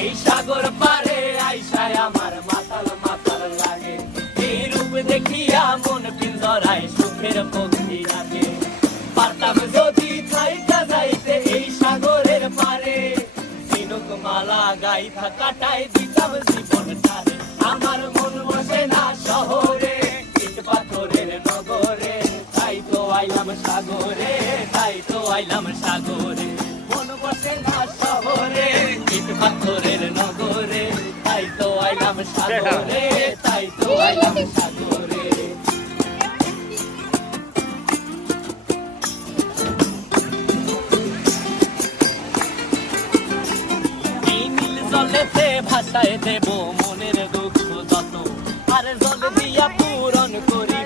এই সাগর পারে আইসায় আমার মাতাল মাতাল লাগে, এই রূপ দেখিয়া মন পিঞ্জরায় সুখের পক্ষী লাগে। পারতাম যদি থাইকা যাইতে এই সাগরের পারে, ঝিনুক মালা গাইথা কাটাই দিতাম জীবনটারে। আমার মন বসে না শহরে, ইট পাথরের নগরে, তাই তো আইলাম সাগরে, তাই তো আইলাম সাগরে। মন বসে না শহরে, ইট পাথরের নগরে, তাই তো আইলাম সাগরে, তাই তো আইলাম সাগরে। এই নীল জলেতে ভাসায় দেব মনের দুঃখ যত, আর জল দিয়া পূরণ করে